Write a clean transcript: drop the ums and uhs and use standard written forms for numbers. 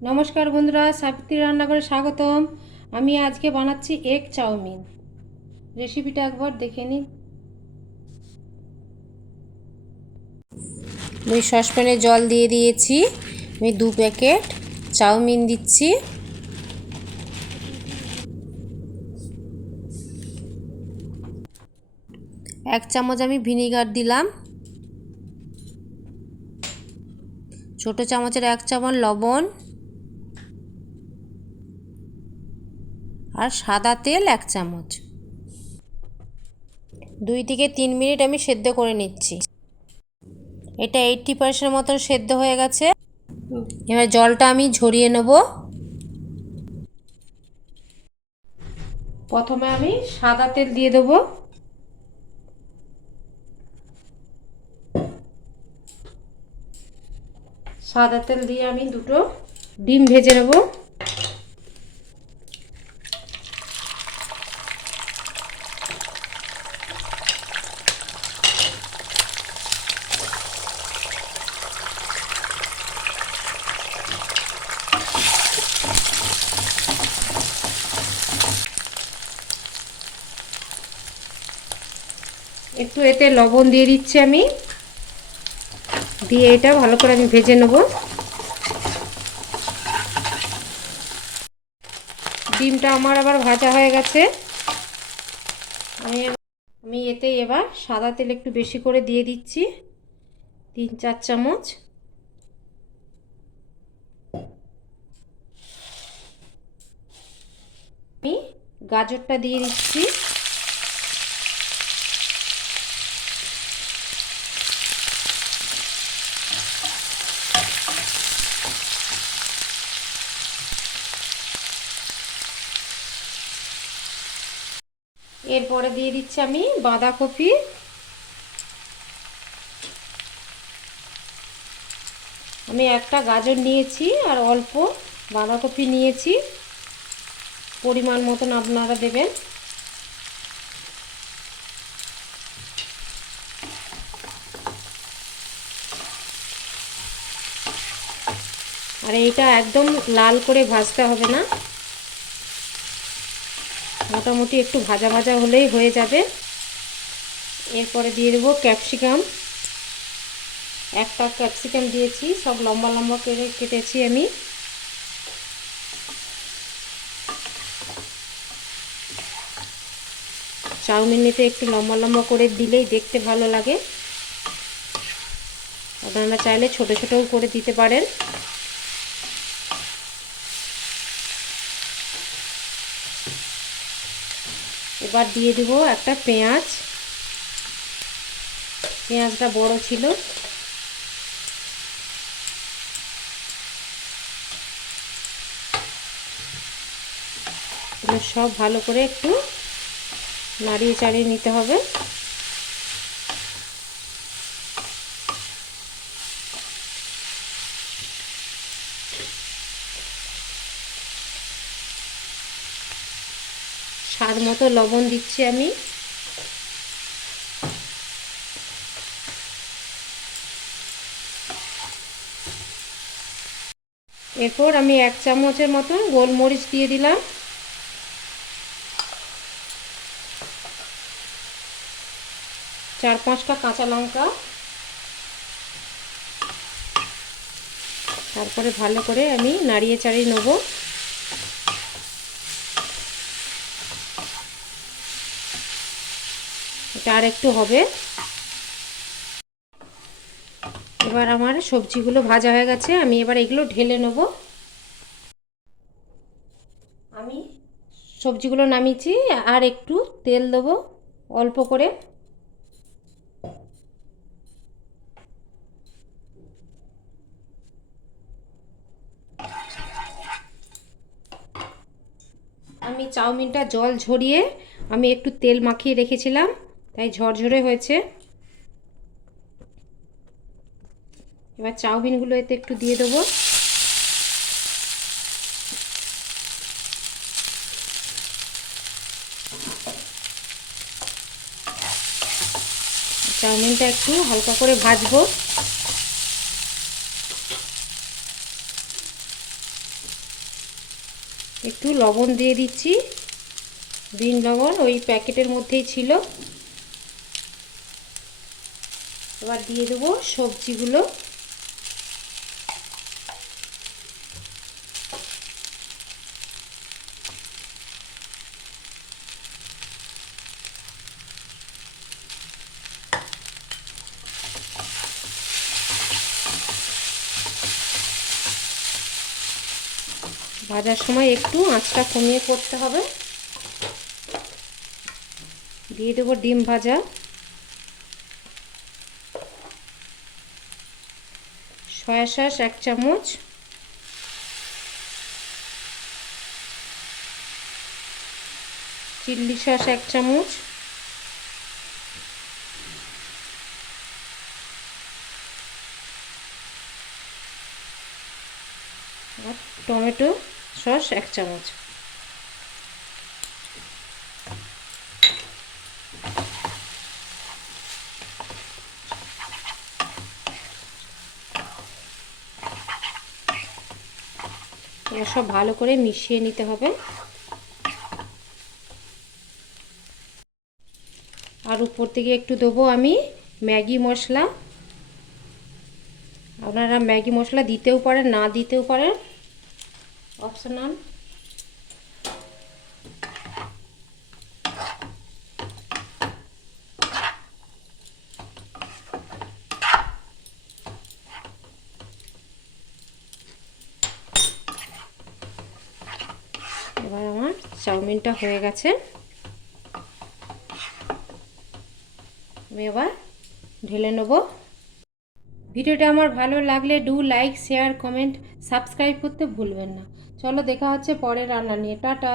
নমস্কার বন্ধুরা, সাবিত্রী রান্নাঘরে স্বাগতম। আমি আজকে বানাচ্ছি এগ চাউমিন। রেসিপিটা একবার দেখে নিন। আমি সসপ্যানে জল দিয়ে দিয়েছি। আমি 2 প্যাকেট চাউমিন দিচ্ছি। এক চামচ আমি ভিনিগার দিলাম। ছোট চামচের 1 চামচ লবণ আর সাদা তেল 1 চামচ। 2 থেকে 3 মিনিট আমি সেদ্ধ করে নিচ্ছি। এটা 80% মতন সেদ্ধ হয়ে গেছে। এবার জলটা আমি ঝরিয়ে নেব। প্রথমে আমি সাদা তেল দিয়ে দেব। সাদা তেল দিয়ে আমি 2টো ডিম ভেজে নেব। একটু এতে লবণ দিয়ে দিচ্ছি আমি, দিয়ে এটা ভালো করে আমি ভেজে নেব। ডিমটা আমার আবার ভাজা হয়ে গেছে। আমি এতে এবার সাদা তেল একটু বেশি করে দিয়ে দিচ্ছি, 3-4 চামচ। আমি গাজরটা দিয়ে দিচ্ছি। এরপরে দিয়ে দিচ্ছি আমি বাঁধাকপি। আমি একটা গাজর নিয়েছি আর অল্প বাঁধাকপি নিয়েছি, পরিমাণ মতন আপনারা দেবেন। আর এইটা একদম লাল করে ভাজতে হবে না, মোটামুটি একটু ভাজা ভাজা হলেই হয়ে যাবে। এরপরে দিয়ে দেবো ক্যাপসিকাম। একটা ক্যাপসিকাম দিয়েছি, সব লম্বা লম্বা করে কেটেছি আমি। চাউমিনেতে একটু লম্বা লম্বা করে দিলেই দেখতে ভালো লাগে। আপনারা চাইলে ছোট ছোটও করে দিতে পারেন। এবার দিয়ে দেব একটা পেঁয়াজ। পেঁয়াজটা বড় ছিল। এগুলো সব ভালো করে একটু নাড়িয়ে চাড়িয়ে নিতে হবে। স্বাদ মতো লবণ দিচ্ছি আমি। এরপর আমি 1 চামচের মতন গোলমরিচ দিয়ে দিলাম। চার পাঁচটা কাঁচা লঙ্কা। তারপরে ভালো করে আমি নাড়িয়ে চাড়িয়ে নেব। এটা আর একটু হবে। এবার আমার সবজিগুলো ভাজা হয়ে গেছে, আমি এবার এগুলো ঢেলে নেব। আমি সবজিগুলো নামিয়েছি, আর একটু তেল দেবো অল্প করে। আমি চাউমিনটা জল ঝরিয়ে আমি একটু তেল মাখিয়ে রেখেছিলাম, তাই ঝরঝরে হয়েছে। এবার চাউমিনগুলো এতে একটু দিয়ে দেবো। চাউমিনটা একটু হালকা করে ভাজবো। একটু লবণ দিয়ে দিচ্ছি, বিন লবণ ওই প্যাকেটের মধ্যেই ছিল। এবার দিয়ে দেবো সবজিগুলো। ভাজার সময় একটু আঁচটা কমিয়ে করতে হবে। দিয়ে দেবো ডিম ভাজা, সয়া সস 1 চামচ, চিলি সস 1 চামচ, আর টমেটো সস 1 চামচ। এবার সব ভালো করে মিশিয়ে নিতে হবে। আর উপর থেকে একটু দেবো আমি ম্যাগি মশলা। আপনারা ম্যাগি মশলা দিতেও পারেন, না দিতেও পারেন, অপশনাল। এবার আমার চাউমিনটা হয়ে গেছে, আমি এবার ঢেলে নেব। ভিডিওটা আমার ভালো লাগলে do like, share, comment, subscribe করতে ভুলবেন না। চলো দেখা হচ্ছে পরের রান্না নিয়ে। টাটা।